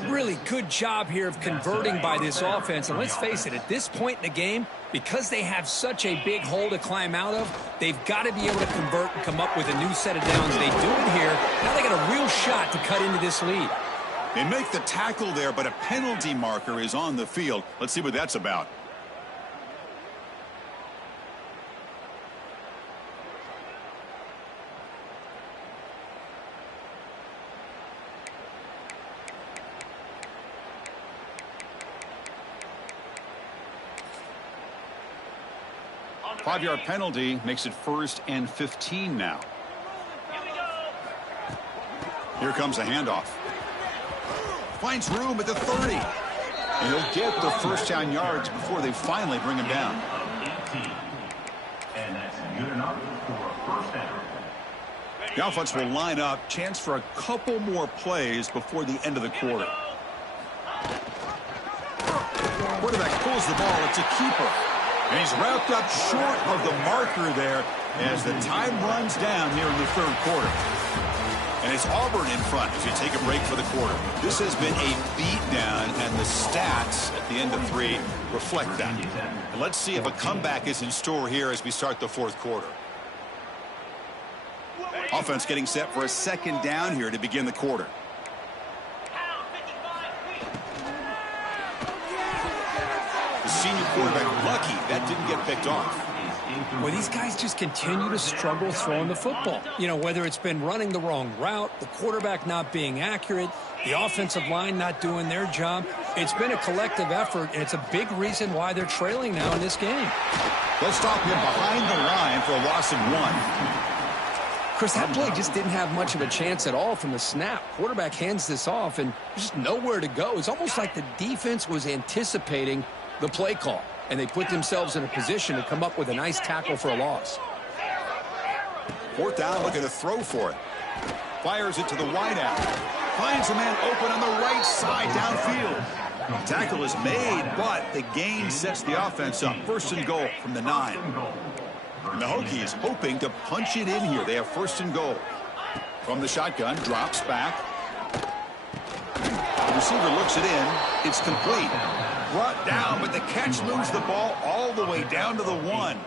Really good job here of converting by this offense. And let's face it, at this point in the game, because they have such a big hole to climb out of, they've got to be able to convert and come up with a new set of downs. They do it here. Now they got a real shot to cut into this lead. They make the tackle there, but a penalty marker is on the field. Let's see what that's about. Five-yard penalty makes it 1st and 15 now. Here comes a handoff. Finds room at the 30. And he'll get the first down yards before they finally bring him down. And that's good enough for a first down. The offense will line up. Chance for a couple more plays before the end of the quarter. Quarterback pulls the ball. It's a keeper. And he's wrapped up short of the marker there as the time runs down here in the 3rd quarter. And it's Auburn in front as you take a break for the quarter. This has been a beatdown, and the stats at the end of 3 reflect that. And let's see if a comeback is in store here as we start the 4th quarter. Offense getting set for a 2nd down here to begin the quarter. The senior quarterback lucky that didn't get picked off. Well, these guys just continue to struggle throwing the football. You know, whether it's been running the wrong route, the quarterback not being accurate, the offensive line not doing their job. It's been a collective effort, and it's a big reason why they're trailing now in this game. They'll stop him behind the line for a loss of 1. Chris, that play just didn't have much of a chance at all from the snap. Quarterback hands this off, and there's just nowhere to go. It's almost like the defense was anticipating the play call, and they put themselves in a position to come up with a nice tackle for a loss. 4th down, looking to throw for it. Fires it to the wideout. Finds a man open on the right side downfield. The tackle is made, but the gain sets the offense up. 1st and goal from the 9. And the Hokies hoping to punch it in here. They have 1st and goal. From the shotgun, drops back. The receiver looks it in. It's complete. Brought down, but the catch moves the ball all the way down to the 1.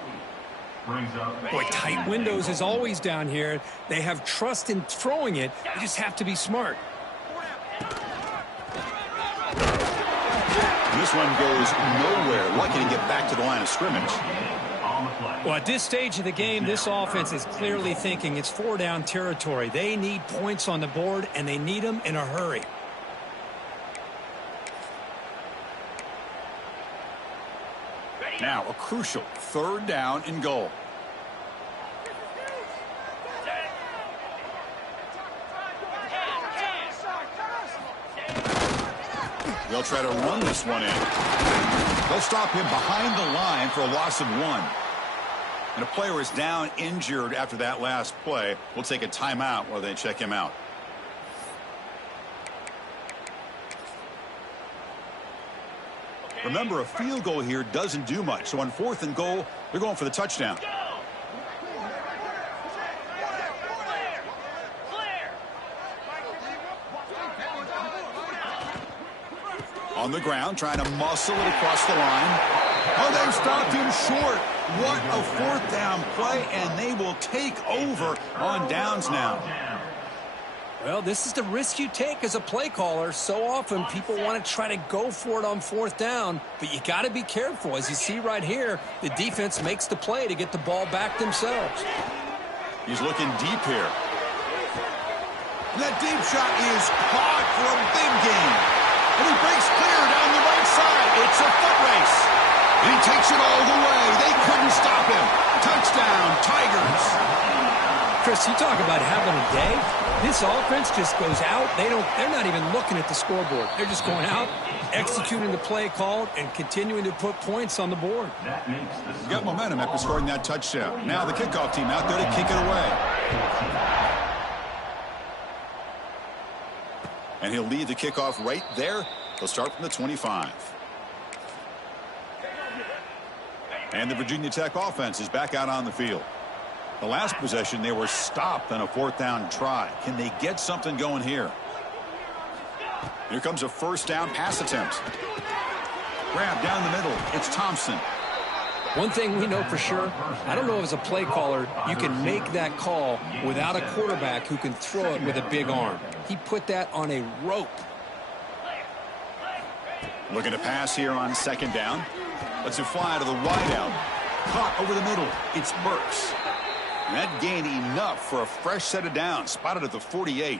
Boy, tight windows is always down here. They have trust in throwing it. They just have to be smart. And this one goes nowhere. Lucky to get back to the line of scrimmage. Well, at this stage of the game, this offense is clearly thinking it's 4-down territory. They need points on the board, and they need them in a hurry. Now a crucial 3rd down and goal. They'll try to run this one in. They'll stop him behind the line for a loss of 1. And a player is down injured after that last play. We'll take a timeout while they check him out. Remember, a field goal here doesn't do much. So on 4th and goal, they're going for the touchdown. On the ground, trying to muscle it across the line. Oh, they've stopped him short. What a 4th down play, and they will take over on downs now. Well, this is the risk you take as a play caller. So often people want to try to go for it on fourth down, but you got to be careful. As you see right here, the defense makes the play to get the ball back themselves. He's looking deep here. That deep shot is caught for a big gain. And he breaks clear down the right side. It's a foot race. And he takes it all the way. They couldn't stop him. Touchdown, Tigers. Chris, you talk about having a day. This offense just goes out. They're not even looking at the scoreboard. They're just going out, executing the play called, and continuing to put points on the board. Got momentum after scoring that touchdown. Now the kickoff team out there to kick it away. And he'll lead the kickoff right there. He'll start from the 25. And the Virginia Tech offense is back out on the field. The last possession, they were stopped on a fourth down try. Can they get something going here? Here comes a first down pass attempt. Grab down the middle. It's Thompson. One thing we know for sure, I don't know if as a play caller you can make that call without a quarterback who can throw it with a big arm. He put that on a rope. Looking to pass here on second down. Lets it fly to the wideout. Caught over the middle. It's Burks. And that gained enough for a fresh set of downs. Spotted at the 48.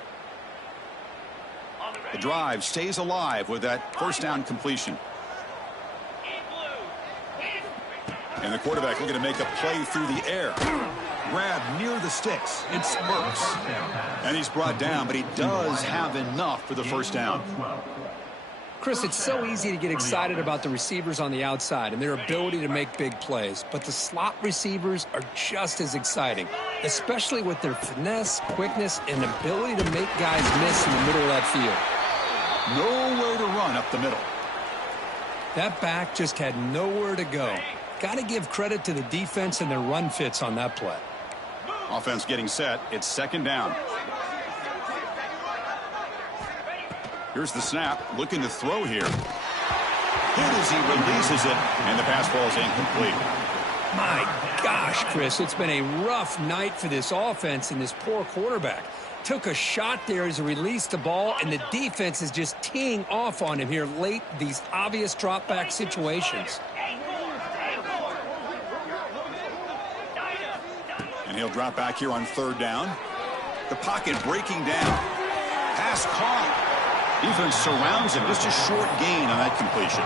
The drive stays alive with that first down completion. And the quarterback looking to make a play through the air. Grab near the sticks. It's Burks. And he's brought down, but he does have enough for the first down. Chris, it's so easy to get excited about the receivers on the outside and their ability to make big plays, but the slot receivers are just as exciting, especially with their finesse, quickness, and ability to make guys miss in the middle of that field. Nowhere to run up the middle. That back just had nowhere to go. Got to give credit to the defense and their run fits on that play. Offense getting set. It's second down. Here's the snap. Looking to throw here. Hit as he releases it, and the pass ball is incomplete. My gosh, Chris, it's been a rough night for this offense and this poor quarterback. Took a shot there as he released the ball, and the defense is just teeing off on him here late, these obvious drop-back situations. And he'll drop back here on third down. The pocket breaking down. Pass caught. Defense surrounds him. Just a short gain on that completion.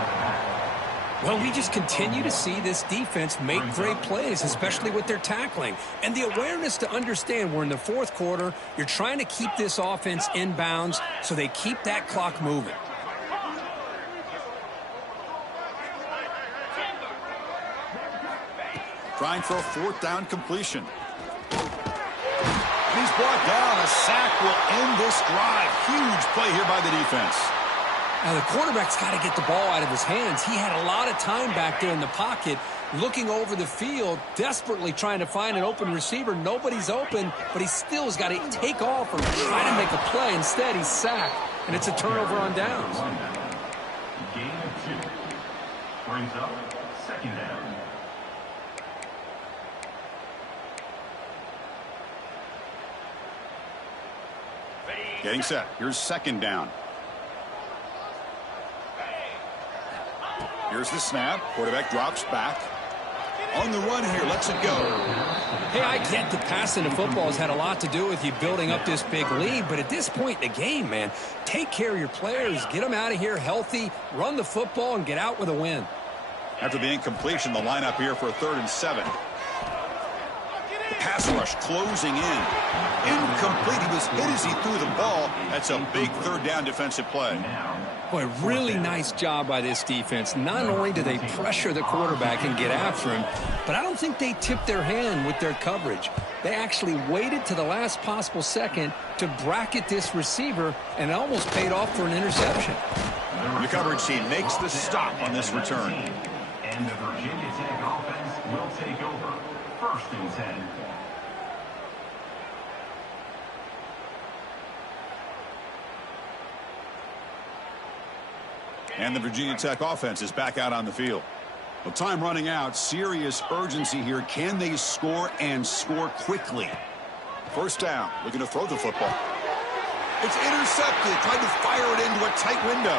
Well, we just continue to see this defense make great plays, especially with their tackling. And the awareness to understand we're in the fourth quarter, you're trying to keep this offense in bounds so they keep that clock moving. Trying for a fourth down completion. He's brought down. A sack will end this drive. Huge play here by the defense. Now, the quarterback's got to get the ball out of his hands. He had a lot of time back there in the pocket, looking over the field, desperately trying to find an open receiver. Nobody's open, but he still has got to take off or try to make a play. Instead, he's sacked, and it's a turnover on downs. Gain of 2. Brings up second down. Getting set. Here's second down. Here's the snap. Quarterback drops back. On the run here. Lets it go. Hey, I get that passing the football has had a lot to do with you building up this big lead, but at this point in the game, man, take care of your players. Get them out of here healthy, run the football, and get out with a win. After the incompletion, the lineup here for a 3rd and 7. The pass rush closing in. Incomplete. He was hit as he threw the ball. That's a big 3rd down defensive play. Boy, really nice job by this defense. Not only do they pressure the quarterback and get after him, but I don't think they tipped their hand with their coverage. They actually waited to the last possible second to bracket this receiver, and it almost paid off for an interception. The coverage team makes the stop on this return. And the Virginia Tech offense will take over. 1st and 10. And the Virginia Tech offense is back out on the field. Well, time running out. Serious urgency here. Can they score and score quickly? First down. Looking to throw the football. It's intercepted, trying to fire it into a tight window.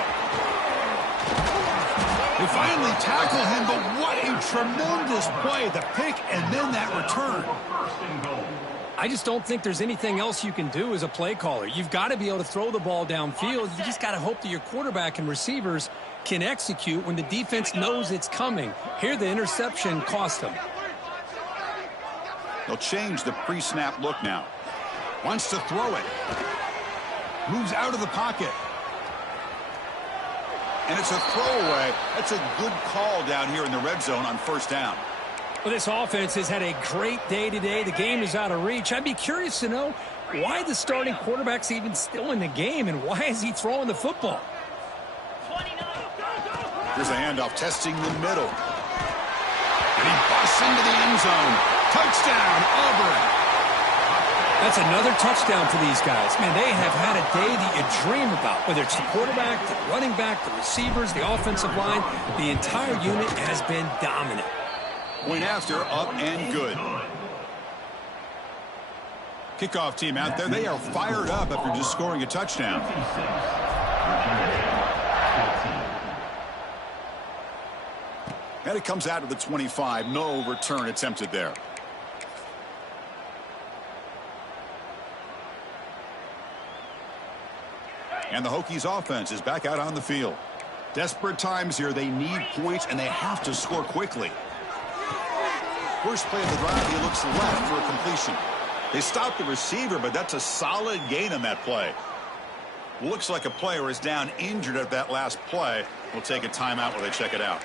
They finally tackle him, but what a tremendous play. The pick and then that return. I just don't think there's anything else you can do as a play caller. You've got to be able to throw the ball downfield. You just got to hope that your quarterback and receivers can execute when the defense knows it's coming. Here, the interception cost them. They'll change the pre-snap look now. Wants to throw it. Moves out of the pocket. And it's a throwaway. That's a good call down here in the red zone on first down. Well, this offense has had a great day today. The game is out of reach. I'd be curious to know why the starting quarterback's even still in the game and why is he throwing the football? Here's a handoff testing the middle. And he busts into the end zone. Touchdown, Auburn. That's another touchdown for these guys. Man, they have had a day that you dream about. Whether it's the quarterback, the running back, the receivers, the offensive line, the entire unit has been dominant. Point after, up and good. Kickoff team out there. They are fired up after just scoring a touchdown. And it comes out of the 25. No return attempted there. And the Hokies offense is back out on the field. Desperate times here. They need points, and they have to score quickly. First play of the drive, he looks left for a completion. They stopped the receiver, but that's a solid gain on that play. Looks like a player is down injured at that last play. We'll take a timeout while they check it out.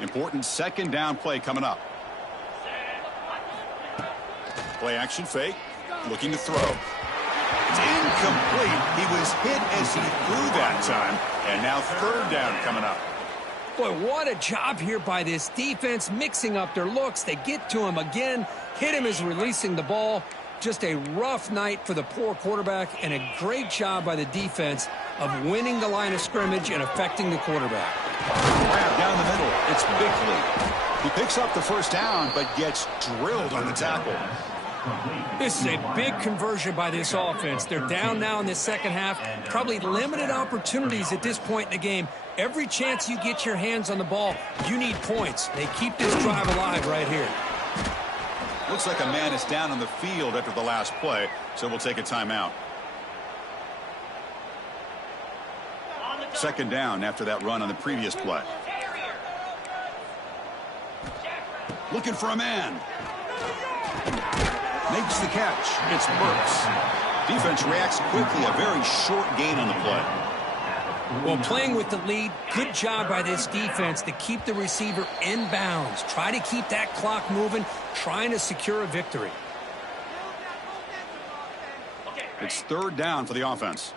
Important second down play coming up. Play action fake. Looking to throw. It's incomplete. He was hit as he threw that time. And now third down coming up. Boy, what a job here by this defense, mixing up their looks. They get to him again, hit him as releasing the ball. Just a rough night for the poor quarterback, and a great job by the defense of winning the line of scrimmage and affecting the quarterback. Grab down the middle. It's Bickley. He picks up the first down, but gets drilled on the tackle. This is a big conversion by this offense. They're down now in the second half. Probably limited opportunities at this point in the game. Every chance you get your hands on the ball, you need points. They keep this drive alive right here. Looks like a man is down on the field after the last play, so we'll take a timeout. Second down after that run on the previous play. Looking for a man. Makes the catch. It's Burks. Defense reacts quickly. A very short gain on the play. Well, playing with the lead, good job by this defense to keep the receiver in bounds. Try to keep that clock moving, trying to secure a victory. It's third down for the offense.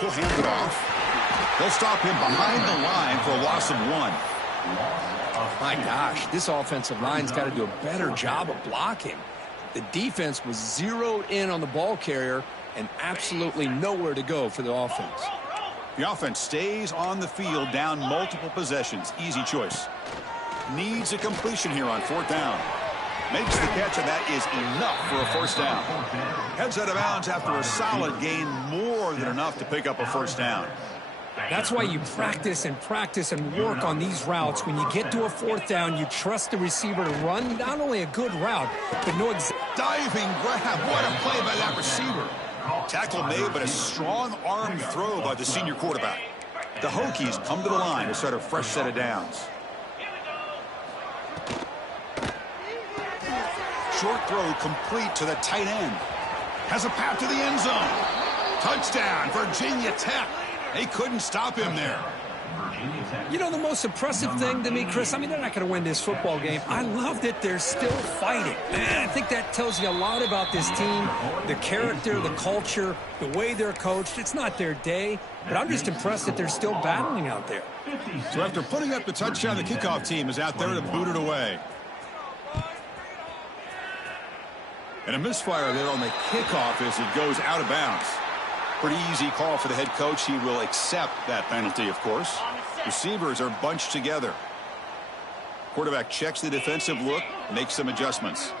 He'll hand it off. They'll stop him behind the line for a loss of 1. My gosh, this offensive line's got to do a better job of blocking. The defense was zeroed in on the ball carrier and absolutely nowhere to go for the offense. The offense stays on the field down multiple possessions. Easy choice. Needs a completion here on fourth down. Makes the catch, and that is enough for a first down. Heads out of bounds after a solid gain, more than enough to pick up a first down. That's why you practice and work on these routes. When you get to a fourth down, you trust the receiver to run not only a good route, but know diving grab. What a play by that receiver. Tackle made, but a strong arm throw by the senior quarterback. The Hokies come to the line to start a fresh set of downs. Short throw complete to the tight end. Has a path to the end zone. Touchdown, Virginia Tech. They couldn't stop him there. You know, the most impressive thing to me, Chris, I mean, they're not going to win this football game. I love that they're still fighting. Man, I think that tells you a lot about this team, the character, the culture, the way they're coached. It's not their day, but I'm just impressed that they're still battling out there. So after putting up the touchdown, the kickoff team is out there to boot it away. And a misfire there on the kickoff as it goes out of bounds. Pretty easy call for the head coach. He will accept that penalty, of course. Receivers are bunched together. Quarterback checks the defensive look, makes some adjustments.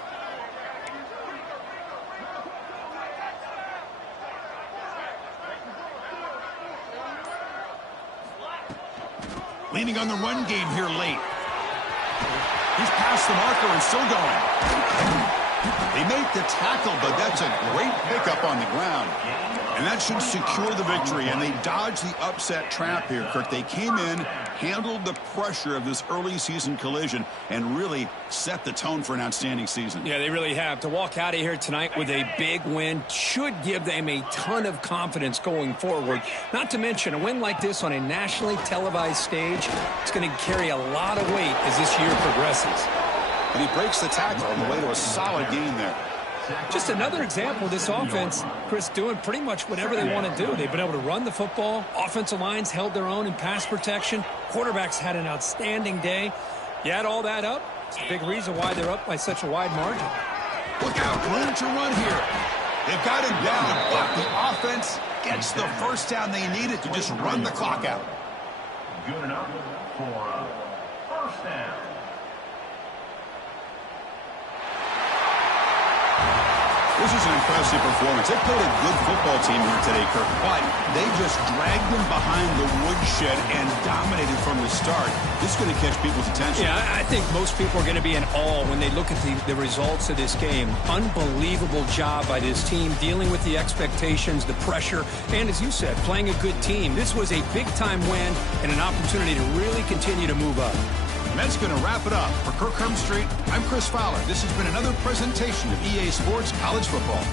Leaning on the run game here late. He's past the marker and still going. They make the tackle, but that's a great pickup on the ground. And that should secure the victory, and they dodged the upset trap here, Kirk. They came in, handled the pressure of this early season collision, and really set the tone for an outstanding season. Yeah, they really have. To walk out of here tonight with a big win should give them a ton of confidence going forward. Not to mention, a win like this on a nationally televised stage, it's going to carry a lot of weight as this year progresses. And he breaks the tackle on the way to a solid gain there. Just another example of this offense, Chris, doing pretty much whatever they want to do. They've been able to run the football. Offensive lines held their own in pass protection. Quarterbacks had an outstanding day. You add all that up, it's a big reason why they're up by such a wide margin. Look out, room to run here. They've got him down, but the offense gets the first down they needed to just run the clock out. Good enough for a first down. This is an impressive performance. They played a good football team here today, Kirk, but they just dragged them behind the woodshed and dominated from the start. This is going to catch people's attention. Yeah, I think most people are going to be in awe when they look at the results of this game. Unbelievable job by this team dealing with the expectations, the pressure, and as you said, playing a good team. This was a big-time win and an opportunity to really continue to move up. And that's going to wrap it up. For Kirk Street, I'm Chris Fowler. This has been another presentation of EA Sports College Football.